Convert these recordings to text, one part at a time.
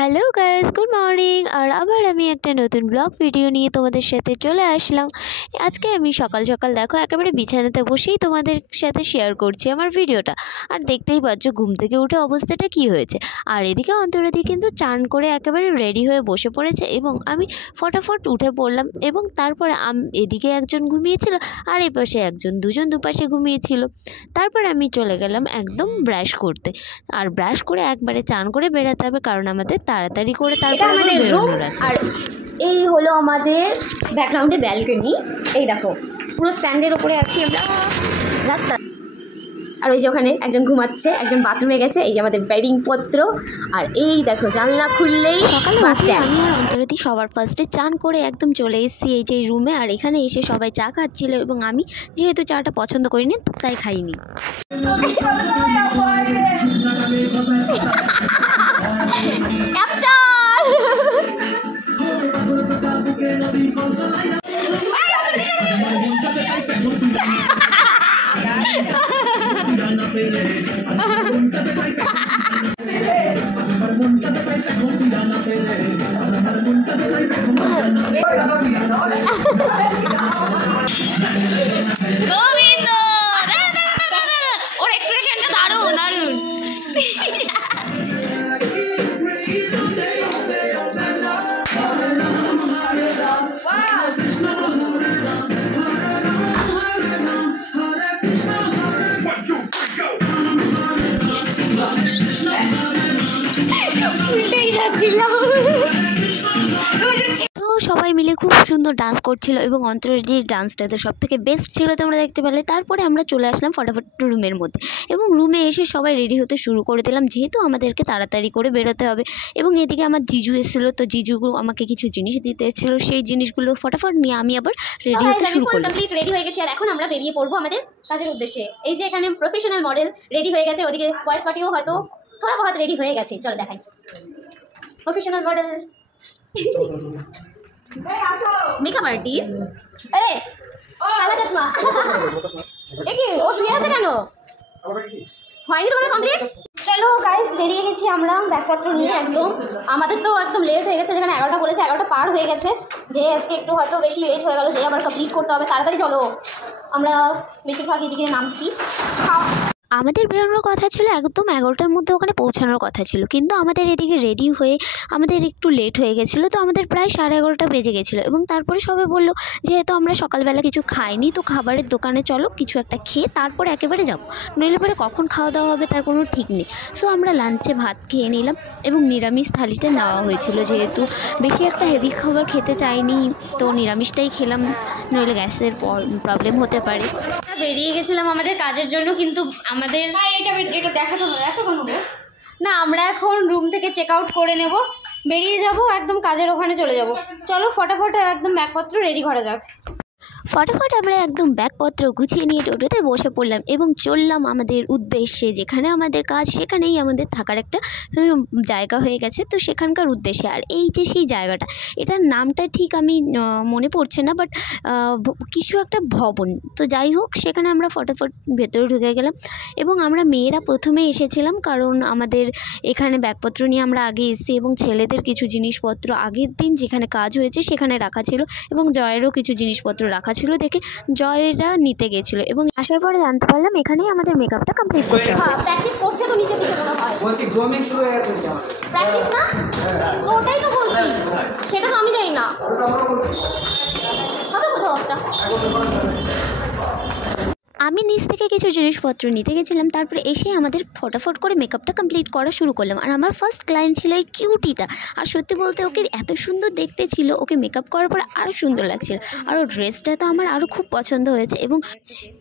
Hello guys, good morning. আর আবার আমি একটা নতুন ব্লগ ভিডিও নিয়ে তোমাদের সাথে চলে আসলাম। আজকে আমি সকাল সকাল দেখো একেবারে বিছানাতে বসেই তোমাদের সাথে শেয়ার করছি আমার ভিডিওটা। আর দেখতেই পাচ্ছ ঘুম থেকে উঠে অবস্থাটা কি হয়েছে। আর এদিকে অন্তরাদি কিন্তু চান করে একেবারে রেডি হয়ে বসে পড়েছে এবং আমি ফটাফট উঠে পড়লাম। এবং তারপরে এদিকে একজন ঘুমিয়েছিল আর এই পাশে একজন, দুজন দুপাশে ঘুমিয়েছিল। তারপরে আমি চলে গেলাম একদম ব্রাশ করতে। আর ব্রাশ করে একবারে চান করে বেরোতে হবে, কারণ আমাদের তাড়াতাড়ি করে তারপর আমাদের রুম। আর এই হলো আমাদের ব্যাকগ্রাউন্ডে ব্যালকনি। এই দেখো পুরো স্ট্যান্ডের ওপরে আছি আমরা, রাস্তা। আর ওই যে ওখানে একজন ঘুমাচ্ছে, একজন বাথরুমে গেছে। এই যে আমাদের বেডিং পত্র। আর এই দেখো জানলা খুললেই সকালে আমি আর অন্তরাদি সবার ফার্স্টে চান করে একদম চলে এসেছি এই যে রুমে। আর এখানে এসে সবাই চা খাচ্ছিল এবং আমি যেহেতু চাটা পছন্দ করিনি তাই খাইনি। ওর এক্সপ্রেশনটা দারুণ দারুণ। তো সবাই মিলে খুব সুন্দর ডান্স করছিল এবং অন্তরাদির ডান্সটা তো সব থেকে বেস্ট ছিল, তোমরা দেখতে পেলে। তারপরে আমরা চলে আসলাম ফটাফট রুমের মধ্যে এবং রুমে এসে সবাই রেডি হতে শুরু করে দিলাম, যেহেতু আমাদেরকে তাড়াতাড়ি করে বেরোতে হবে। এবং এদিকে আমার জিজু এসেছিলো, তো জিজুগুলো আমাকে কিছু জিনিস দিতে এসেছিলো, সেই জিনিসগুলো ফটাফট নিয়ে আমি আবার রেডি হতে শুরু করলাম। রেডি হয়ে গেছি আর এখন আমরা বেরিয়ে পড়বো আমাদের কাজের উদ্দেশ্যে। এই যে এখানে প্রফেশনাল মডেল রেডি হয়ে গেছে, ওদিকে বয়েজ পার্টিও হয়তো থোড়া বহুত রেডি হয়ে গেছে। চল দেখাই প্রফেশনাল মডেল মেকআপ আর্টিস্ট। আরে কালা চশমা, এ কি ও শুয়ে আছে কেন? হয়নি তোমাদের কমপ্লিট? চলো গাইস, বেরিয়ে গেছি আমরা ব্যাগপত্র নিয়ে একদম। আমাদের তো একদম লেট হয়ে গেছে, যেখানে 11টা বলেছে 11টা পার হয়ে গেছে। যে আজকে একটু হয়তো বেশি লেট হয়ে গেল, যে আবার কমপ্লিট করতে হবে। তাড়াতাড়ি চলো, আমরা বেশিরভাগ এদিকে নামছি। আমাদের বেরোনোর কথা ছিল একদম 11টার মধ্যে ওখানে পৌঁছানোর কথা ছিল, কিন্তু আমাদের এদিকে রেডি হয়ে আমাদের একটু লেট হয়ে গেছিলো। তো আমাদের প্রায় 11:30 বেজে গেছিলো। এবং তারপরে সবাই বললো যেহেতু আমরা সকালবেলা কিছু খাইনি, তো খাবারের দোকানে চলো কিছু একটা খেয়ে তারপরে একেবারে যাবো, নইলে পরে কখন খাওয়া দাওয়া হবে তার কোনো ঠিক নেই। সো আমরা লাঞ্চে ভাত খেয়ে নিলাম এবং নিরামিষ থালিটা নেওয়া হয়েছিল, যেহেতু বেশি একটা হেভি খাবার খেতে চাইনি, তো নিরামিষটাই খেলাম, নইলে গ্যাসের প্রবলেম হতে পারে। বেরিয়ে গেছিলাম আমাদের কাজের জন্য, কিন্তু আমাদের এটা দেখাতে হবে এত কোনো না। আমরা এখন রুম থেকে চেক আউট করে নেব, বেরিয়ে যাব, একদম কাজের ওখানে চলে যাব। চলো ফটাফট একদম ব্যাগপত্র রেডি করা যাক। ফটাফট আমরা একদম ব্যাগপত্র গুছিয়ে নিয়ে টোটোতে বসে পড়লাম এবং চললাম আমাদের উদ্দেশ্যে। যেখানে আমাদের কাজ সেখানেই আমাদের থাকার একটা জায়গা হয়ে গেছে, তো সেখানকার উদ্দেশ্যে। আর এই যে সেই জায়গাটা, এটার নামটা ঠিক আমি মনে পড়ছে না, বাট কিছু একটা ভবন। তো যাই হোক, সেখানে আমরা ফটাফট ভেতরে ঢুকে গেলাম। এবং আমরা মেয়েরা প্রথমে এসেছিলাম, কারণ আমাদের এখানে ব্যাগপত্র নিয়ে আমরা আগে এসেছি এবং ছেলেদের কিছু জিনিসপত্র আগের দিন যেখানে কাজ হয়েছে সেখানে রাখা ছিল এবং জয়েরও কিছু জিনিসপত্র রাখা ছিল দেখে জয়রা নিতে গেছিলো। এবং আসার পরে জানতে পারলাম এখানেই আমাদের মেকআপটা কমপ্লিট করতে হবে। প্র্যাকটিস করছে তো নিচে দিকে মনে হয়, বলছি গ্রুমিং শুরু হয়ে গেছে কি আমাদের প্র্যাকটিস না তো ওটাই তো বলছি, সেটা তো আমি জানি না, হবে কোথাও একটা। আমি নিচ থেকে কিছু জিনিসপত্র নিতে গেছিলাম, তারপরে এসে আমাদের ফটাফট করে মেকআপটা কমপ্লিট করা শুরু করলাম। আর আমার ফার্স্ট ক্লায়েন্ট ছিল এই কিউটিটা। আর সত্যি বলতে ওকে এত সুন্দর দেখতে ছিল, ওকে মেকআপ করার পরে আরও সুন্দর লাগছিল। আর ওর ড্রেসটা তো আমার আরও খুব পছন্দ হয়েছে।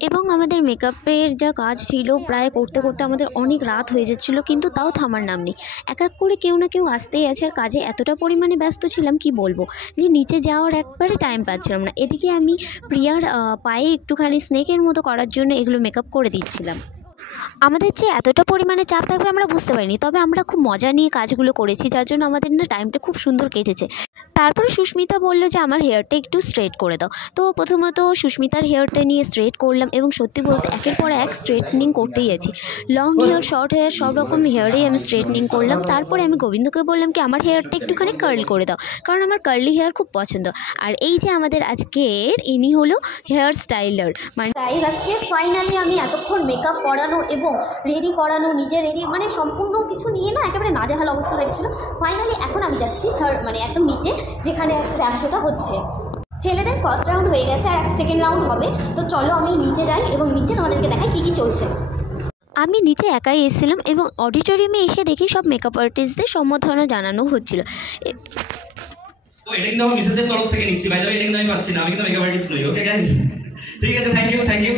এবং আমাদের মেকআপের যা কাজ ছিল প্রায় করতে করতে আমাদের অনেক রাত হয়ে যাচ্ছিলো, কিন্তু তাও থামার নাম নেই। এক এক করে কেউ না কেউ আসতেই আছে। আর কাজে এতটা পরিমাণে ব্যস্ত ছিলাম কি বলবো, যে নিচে যাওয়ার একবারে টাইম পাচ্ছিলাম না। এদিকে আমি প্রিয়ার পায়ে একটুখানি স্নেকের মতো করার জন্য এগুলো মেকআপ করে দিচ্ছিলাম। আমাদের যে এতটা পরিমাণে চাপ থাকবে আমরা বুঝতে পারিনি, তবে আমরা খুব মজা নিয়ে কাজগুলো করেছি, যার জন্য আমাদের না টাইমটা খুব সুন্দর কেটেছে। তারপরে সুস্মিতা বললো যে আমার হেয়ারটা একটু স্ট্রেট করে দাও। তো প্রথমত সুস্মিতার হেয়ারটা নিয়ে স্ট্রেট করলাম এবং সত্যি বলতে একের পর এক স্ট্রেটনিং করতেই আছি। লং হেয়ার, শর্ট হেয়ার সব রকম হেয়ারেই আমি স্ট্রেটনিং করলাম। তারপরে আমি গোবিন্দকে বললাম কি আমার হেয়ারটা একটুখানি কার্ল করে দাও, কারণ আমার কার্লি হেয়ার খুব পছন্দ। আর এই যে আমাদের আজকের ইনি হলো হেয়ার স্টাইলার। মানে গাইজ আজকে ফাইনালি আমি এতক্ষণ মেকআপ করানো এবং রেডি করানো, নিজে রেডি, মানে সম্পূর্ণ কিছু নিয়ে না একেবারে নাজেহাল অবস্থা হয়ে গেছিলো। ফাইনালি এখন আমি যাচ্ছি মানে একদম নিচে, যেখানে র্যাম্প শোটা হচ্ছে। ছেলেদের ফার্স্ট রাউন্ড হয়ে গেছে আর সেকেন্ড রাউন্ড হবে। তো চলো আমি নিচে যাই এবং নিচে তোমাদেরকে দেখাই কী কী চলছে। আমি নিচে একাই এসেছিলাম এবং অডিটোরিয়ামে এসে দেখি সব মেকআপ আর্টিস্টদের সম্বর্ধনা জানানো হচ্ছিল। তো এটা কিন্তু আমার মিসেসের তরফ থেকে নিচ্ছি, বাই দ্য ওয়ে এটা কিন্তু আমি পাচ্ছি না, আমি কিন্তু মেকআপ আর্টিস্ট নই। ওকে গাইস, ঠিক আছে, thank you.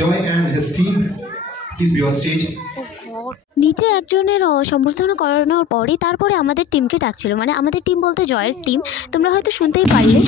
Joy and his team, please be on stage. নিচে একজনের সম্বর্ধনা করানোর পরে তারপরে আমাদের টিমকে ডাকছিল, মানে আমাদের টিম বলতে জয়ের টিম, তোমরা হয়তো শুনতেই পারলে।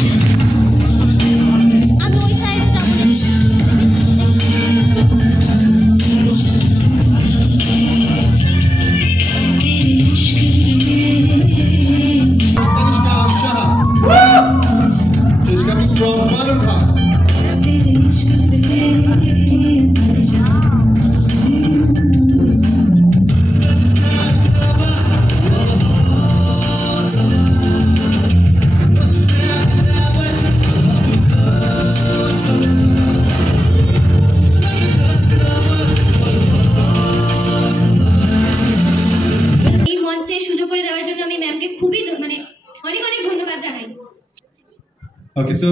Okay, so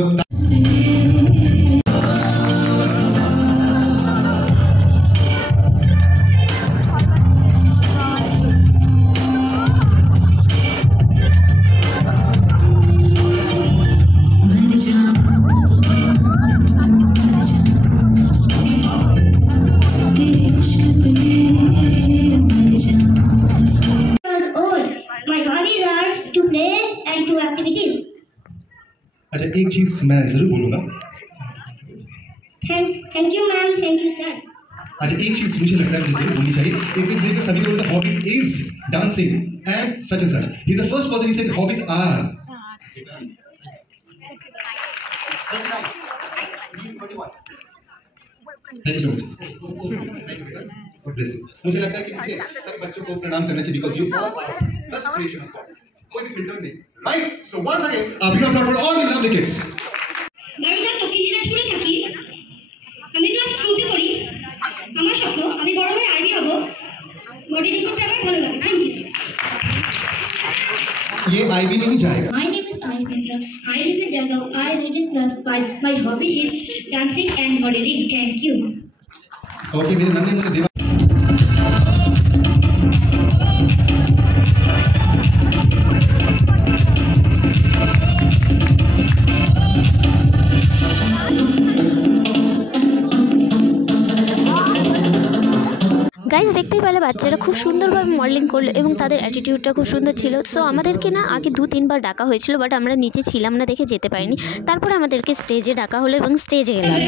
अच्छा एक चीज मैं जरूर बोलूंगा। Thank you ma'am, thank you sir. अच्छा एक चीज मुझे लगता है मुझे जरूर बोलनी चाहिए। एक दिन मुझे सभी लोगों का hobbies is dancing and such he is the first person he said hobbies are. Thank you so much. मुझे लगता है कि मुझे सब बच्चों को प्रणाम करना चाहिए because you all are best creation of God. कोई भी फिल्टर नहीं, right? So once again a big applause for all the lovely kids. বারোটা দক্ষিণ দিনাজপুরে থাকি, আমি ক্লাস 2 তে পড়ি। আমার স্বপ্ন আমি বড় হয়ে আর্মি হব, মডেলিং করতে আমার ভালো লাগে। Thank you. ये आईबी नहीं जाएगा। My name is Ayush Mitra. I live in Jagav. I read in class 5. My hobby is dancing and modeling. Thank you. Okay मेरे नन्हे मुझे देवा গাইজ দেখতেই পেলে বাচ্চারা খুব সুন্দরভাবে মডেলিং করলো এবং তাদের অ্যাটিটিউডটা খুব সুন্দর ছিল। সো আমাদেরকে না আগে 2-3 বার ডাকা হয়েছিল, বাট আমরা নিচে ছিলাম না দেখে যেতে পারিনি। তারপরে আমাদেরকে স্টেজে ডাকা হলো এবং স্টেজে গেলাম।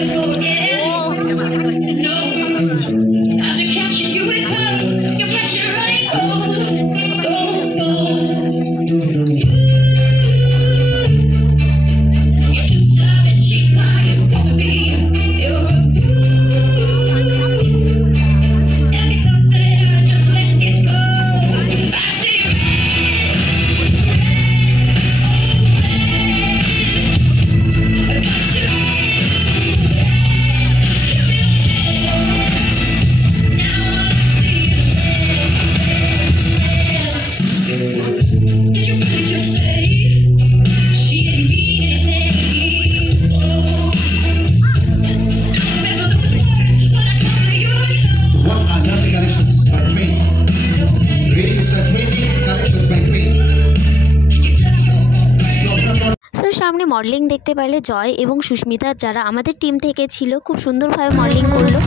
সামনে মডেলিং দেখতে পারলে জয় এবং সুস্মিতা যারা আমাদের টিম থেকে ছিল খুব সুন্দরভাবে মডেলিং করলো।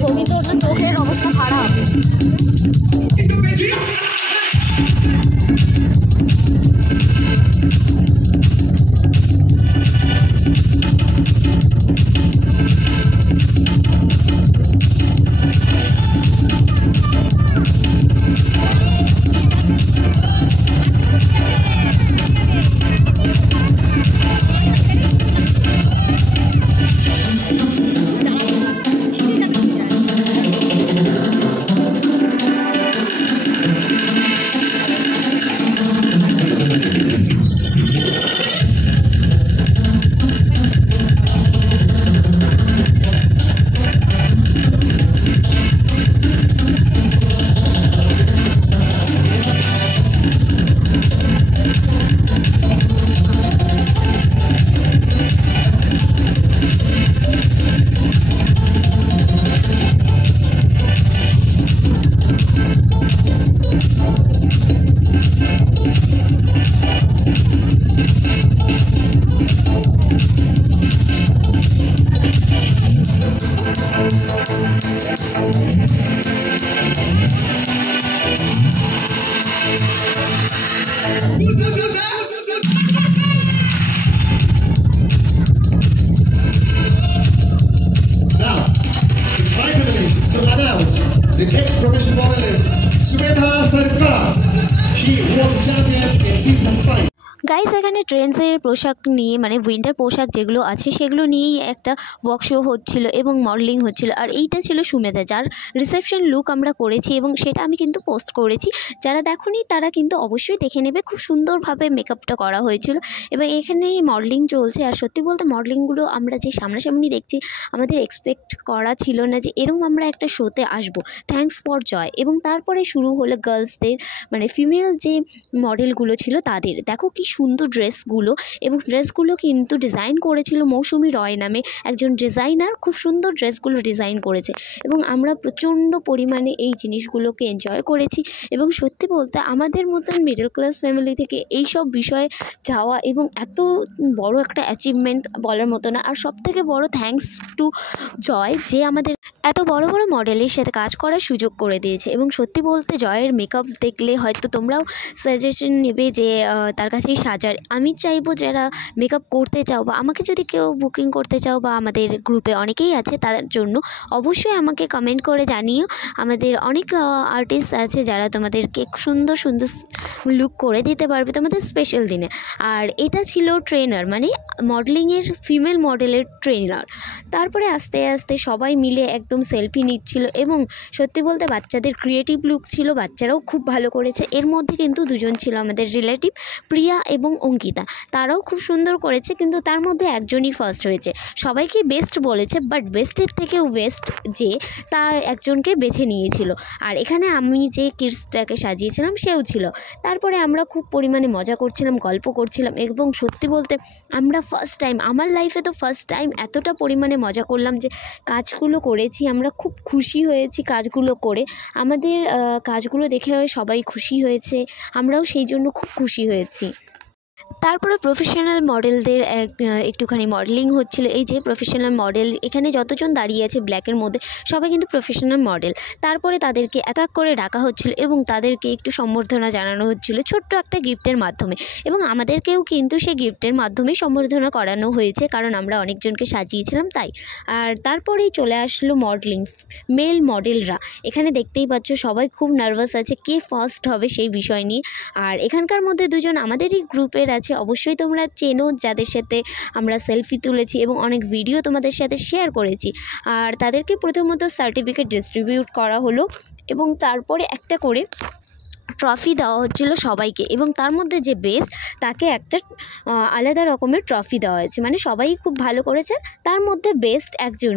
গোবিন্দর চোখের অবস্থা খারাপ। The next professional model is Sweta Sarkar. She was champion in season 5. Guys এখানে ট্রেন্ডসের পোশাক নিয়ে মানে উইন্টার পোশাক যেগুলো আছে সেগুলো নিয়েই একটা ওয়ার্কশো হচ্ছিল এবং মডেলিং হচ্ছিল। আর এইটা ছিল সুমেধা, যার রিসেপশন লুক আমরা করেছি এবং সেটা আমি কিন্তু পোস্ট করেছি। যারা দেখোনি তারা কিন্তু অবশ্যই দেখে নেবে, খুব সুন্দরভাবে মেকআপটা করা হয়েছিল এবং এখানে মডেলিং চলছে। আর সত্যি বলতে মডেলিংগুলো আমরা যে সামনাসামনি দেখছি আমাদের এক্সপেক্ট করা ছিল না যে এরকম আমরা একটা শোতে আসবো। Thanks for joy. এবং তারপরে শুরু হলো গার্লসদের মানে ফিমেল যে মডেলগুলো ছিল তাদের। দেখো কি সুন্দর ড্রেসগুলো, এবং ড্রেসগুলো কিন্তু ডিজাইন করেছিল মৌসুমি রয় নামে একজন ডিজাইনার। খুব সুন্দর ড্রেসগুলো ডিজাইন করেছে এবং আমরা প্রচণ্ড পরিমাণে এই জিনিসগুলোকে এনজয় করেছি। এবং সত্যি বলতে আমাদের মতন মিডল ক্লাস ফ্যামিলি থেকে এই সব বিষয়ে যাওয়া এবং এত বড় একটা অ্যাচিভমেন্ট বলার মতো না। আর সবথেকে বড় থ্যাঙ্কস টু জয় যে আমাদের এত বড় বড় মডেলের সাথে কাজ করার সুযোগ করে দিয়েছে। এবং সত্যি বলতে জয়ের মেকআপ দেখলে হয়তো তোমরাও সাজেশন নেবে যে তার কাছেই সাজার। আমি চাইবো যারা মেকআপ করতে চাও বা আমাকে যদি কেউ বুকিং করতে চাও বা আমাদের গ্রুপে অনেকেই আছে তার জন্য অবশ্যই আমাকে কমেন্ট করে জানিও। আমাদের অনেক আর্টিস্ট আছে যারা তোমাদেরকে সুন্দর সুন্দর লুক করে দিতে পারবে তোমাদের স্পেশাল দিনে। আর এটা ছিল ট্রেনার মানে মডেলিংয়ের ফিমেল মডেলের ট্রেনার। তারপরে আস্তে আস্তে সবাই মিলে একদম সেলফি নিচ্ছিল এবং সত্যি বলতে বাচ্চাদের ক্রিয়েটিভ লুক ছিল, বাচ্চারাও খুব ভালো করেছে। এর মধ্যে কিন্তু দুজন ছিল আমাদের রিলেটিভ, প্রিয়া এবং অঙ্কিতা, তারাও খুব সুন্দর করেছে। কিন্তু তার মধ্যে একজনই ফার্স্ট হয়েছে। সবাইকে বেস্ট বলেছে, বাট বেস্টের থেকেও বেস্ট যে তার একজনকে বেছে নিয়েছিল। আর এখানে আমি যে কিডসটাকে সাজিয়েছিলাম সেও ছিল। তারপরে আমরা খুব পরিমাণে মজা করছিলাম, গল্প করছিলাম এবং সত্যি বলতে আমরা ফার্স্ট টাইম আমার লাইফে তো ফার্স্ট টাইম এতটা পরিমাণে মজা করলাম যে কাজগুলো করেছি। আমরা খুব খুশি হয়েছি কাজগুলো করে, আমাদের কাজগুলো দেখে সবাই খুশি হয়েছে, আমরাও সেই জন্য খুব খুশি হয়েছি। তারপরে প্রফেশনাল মডেলদের একটুখানি মডেলিং হচ্ছিল। এই যে প্রফেশনাল মডেল এখানে যতজন দাঁড়িয়ে আছে ব্ল্যাকের মধ্যে সবাই কিন্তু প্রফেশনাল মডেল। তারপরে তাদেরকে এক এক করে ডাকা হচ্ছিল এবং তাদেরকে একটু সম্বর্ধনা জানানো হচ্ছিল ছোট্ট একটা গিফটের মাধ্যমে। এবং আমাদেরকেও কিন্তু সেই গিফটের মাধ্যমে সম্বর্ধনা করানো হয়েছে, কারণ আমরা অনেকজনকে সাজিয়েছিলাম তাই। আর তারপরেই চলে আসলো মডেলিং মেল মডেলরা। এখানে দেখতেই পাচ্ছ সবাই খুব নার্ভাস আছে কে ফার্স্ট হবে সেই বিষয় নিয়ে। আর এখানকার মধ্যে দুজন আমাদেরই গ্রুপের আছে, অবশ্যই তোমরা চেনো, যাদের সাথে আমরা সেলফি তুলেছি এবং অনেক ভিডিও তোমাদের সাথে শেয়ার করেছি। আর তাদেরকে প্রথমত সার্টিফিকেট ডিস্ট্রিবিউট করা হলো এবং তারপরে একটা করে ট্রফি দেওয়া হচ্ছিল সবাইকে এবং তার মধ্যে যে বেস্ট তাকে একটা আলাদা রকমের ট্রফি দেওয়া হয়েছে। মানে সবাই খুব ভালো করেছে, তার মধ্যে বেস্ট একজন।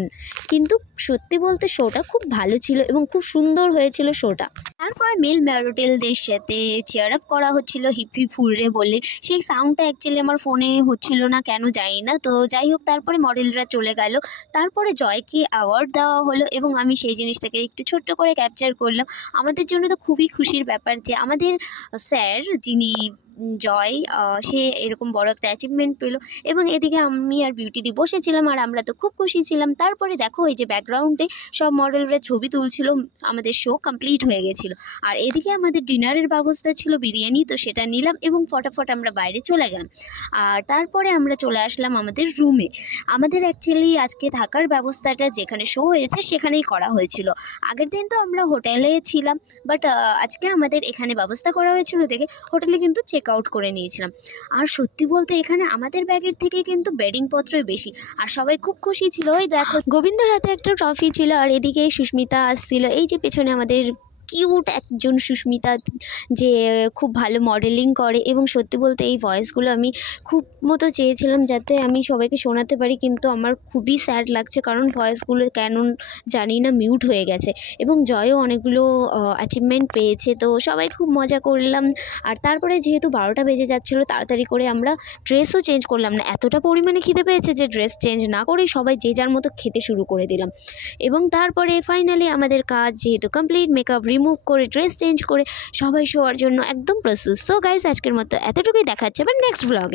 কিন্তু সত্যি বলতে শোটা খুব ভালো ছিল এবং খুব সুন্দর হয়েছিল শোটা। তারপরে মেল মডেলদের সাথে চেয়ার আপ করা হচ্ছিল হিপ হিপ হুররে বলে। সেই সাউন্ডটা অ্যাকচুয়ালি আমার ফোনে হচ্ছিল না কেন জানি না, তো যাই হোক তারপরে মডেলরা চলে গেল। তারপরে জয়কে অ্যাওয়ার্ড দেওয়া হলো এবং আমি সেই জিনিসটাকে একটু ছোট্ট করে ক্যাপচার করলাম। আমাদের জন্য তো খুবই খুশির ব্যাপার যে আমাদের স্যার যিনি জয় সে এরকম বড় একটা অ্যাচিভমেন্ট পেলো, এবং এদিকে আমি আর বিউটিদি বসেছিলাম আর আমরা তো খুব খুশি ছিলাম। তারপরে দেখো এই যে ব্যাকগ্রাউন্ডে সব মডেলরা ছবি তুলছিল, আমাদের শো কমপ্লিট হয়ে গেছিলো। আর এদিকে আমাদের ডিনারের ব্যবস্থা ছিল বিরিয়ানি, তো সেটা নিলাম এবং ফটাফট আমরা বাইরে চলে গেলাম। আর তারপরে আমরা চলে আসলাম আমাদের রুমে। আমাদের অ্যাকচুয়ালি আজকে থাকার ব্যবস্থাটা যেখানে শো হয়েছে সেখানেই করা হয়েছিল। আগের দিন তো আমরা হোটেলে ছিলাম, বাট আজকে আমাদের এখানে ব্যবস্থা করা হয়েছিল দেখে হোটেলে কিন্তু চেক আউট করে নিয়েছিলাম। আর সত্যি বলতে এখানে আমাদের ব্যাগের থেকে কিন্তু বেডিংপত্রই বেশি, আর সবাই খুব খুশি ছিল। ওই দেখো গোবিন্দর হাতে একটা ট্রফি ছিল, আর এদিকে সুস্মিতা আসছিল, এই যে পেছনে আমাদের কিউট একজন সুস্মিতা যে খুব ভালো মডেলিং করে। এবং সত্যি বলতে এই ভয়েসগুলো আমি খুব মতো চেয়েছিলাম যাতে আমি সবাইকে শোনাতে পারি, কিন্তু আমার খুবই স্যাড লাগছে কারণ ভয়েসগুলো কেন জানি না মিউট হয়ে গেছে। এবং জয়ও অনেকগুলো অ্যাচিভমেন্ট পেয়েছে, তো সবাই খুব মজা করলাম। আর তারপরে যেহেতু 12টা বেজে যাচ্ছিলো, তাড়াতাড়ি করে আমরা ড্রেসও চেঞ্জ করলাম না, এতটা পরিমাণে খিদে পেয়েছে যে ড্রেস চেঞ্জ না করেই সবাই যে যার মতো খেতে শুরু করে দিলাম। এবং তারপরে ফাইনালি আমাদের কাজ যেহেতু কমপ্লিট, মেকআপ রিমুভ করে ড্রেস চেঞ্জ করে সবাই শোয়ার জন্য একদম প্রস্তুত। সো গাইস, আজকের মতো এতটুকুই, দেখাচ্ছে আবার নেক্সট ব্লগে।